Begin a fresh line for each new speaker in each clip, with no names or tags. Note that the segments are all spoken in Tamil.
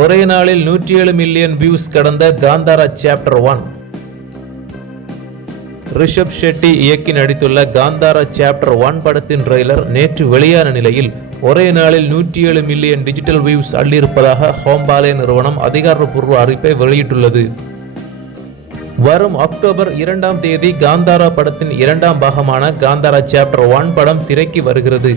ஒரே நாளில் நூற்றி ஏழு மில்லியன் வியூஸ் கடந்த காந்தாரா சாப்டர் ஒன் ரிஷப் ஷெட்டி இயக்கி நடித்துள்ள காந்தாரா சாப்டர் ஒன் படத்தின் ட்ரெய்லர் நேற்று வெளியான நிலையில் ஒரே நாளில் நூற்றி ஏழு மில்லியன் டிஜிட்டல் வியூஸ் அள்ளியிருப்பதாக ஹோம்பாலே நிறுவனம் அதிகாரப்பூர்வ அறிவிப்பை வெளியிட்டுள்ளது. வரும் அக்டோபர் இரண்டாம் தேதி காந்தாரா படத்தின் இரண்டாம் பாகமான காந்தாரா சாப்டர் ஒன் படம் திரைக்கு வருகிறது.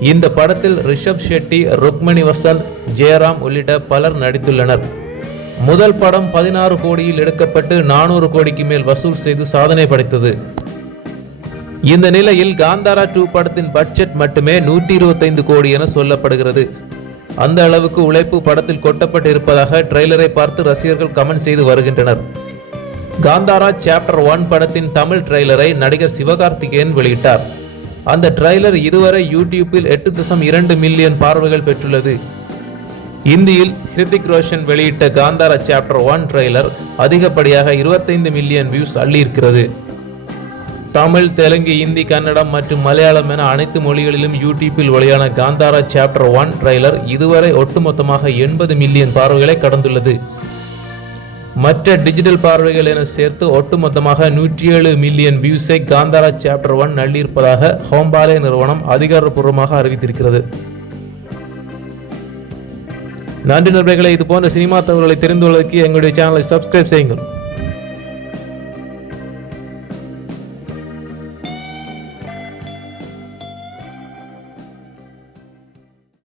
இந்த படத்தில் ரிஷப் ஷெட்டி ருக்மணி வசந்த் ஜெயராம் உள்ளிட்ட பலர் நடித்துள்ளனர். முதல் படம் பதினாறு கோடியில் எடுக்கப்பட்டு நானூறு கோடிக்கு மேல் வசூல் செய்து சாதனை படைத்தது. இந்த நிலையில் காந்தாரா டூ படத்தின் பட்ஜெட் மட்டுமே நூற்றி இருபத்தைந்து கோடி என சொல்லப்படுகிறது. அந்த அளவுக்கு உழைப்பு படத்தில் கொட்டப்பட்டு இருப்பதாக ட்ரெய்லரை பார்த்து ரசிகர்கள் கமெண்ட் செய்து வருகின்றனர். காந்தாரா சாப்டர் ஒன் படத்தின் தமிழ் ட்ரெய்லரை நடிகர் சிவகார்த்திகேயன் வெளியிட்டார். அந்த ட்ரெய்லர் இதுவரை யூடியூப்பில் எட்டு தசம் இரண்டு மில்லியன் பார்வைகள் பெற்றுள்ளது. இந்தியில் ஹிருதிக் ரோஷன் வெளியிட்ட காந்தாரா சாப்டர் ஒன் ட்ரெய்லர் அதிகப்படியாக இருபத்தைந்து மில்லியன் வியூஸ் அள்ளியிருக்கிறது. தமிழ் தெலுங்கு இந்தி கன்னடம் மற்றும் மலையாளம் என அனைத்து மொழிகளிலும் யூடியூப்பில் வெளியான காந்தாரா சாப்டர் ஒன் ட்ரெய்லர் இதுவரை ஒட்டுமொத்தமாக எண்பது மில்லியன் பார்வைகளை கடந்துள்ளது. மற்ற டிஜிட்டல் பார்வைகள் என சேர்த்து ஒட்டுமொத்தமாக நூற்றி ஏழு மில்லியன் வியூஸை காந்தாரா சாப்டர் ஒன் அள்ளியிருப்பதாக ஹோம்பாலே நிறுவனம் அதிகாரப்பூர்வமாக அறிவித்திருக்கிறது. நன்றி நண்பர்களை இது போன்ற சினிமா தகவல்களை தெரிந்து கொள்வதற்கு எங்களுடைய சேனலை சப்ஸ்கிரைப் செய்யுங்கள்.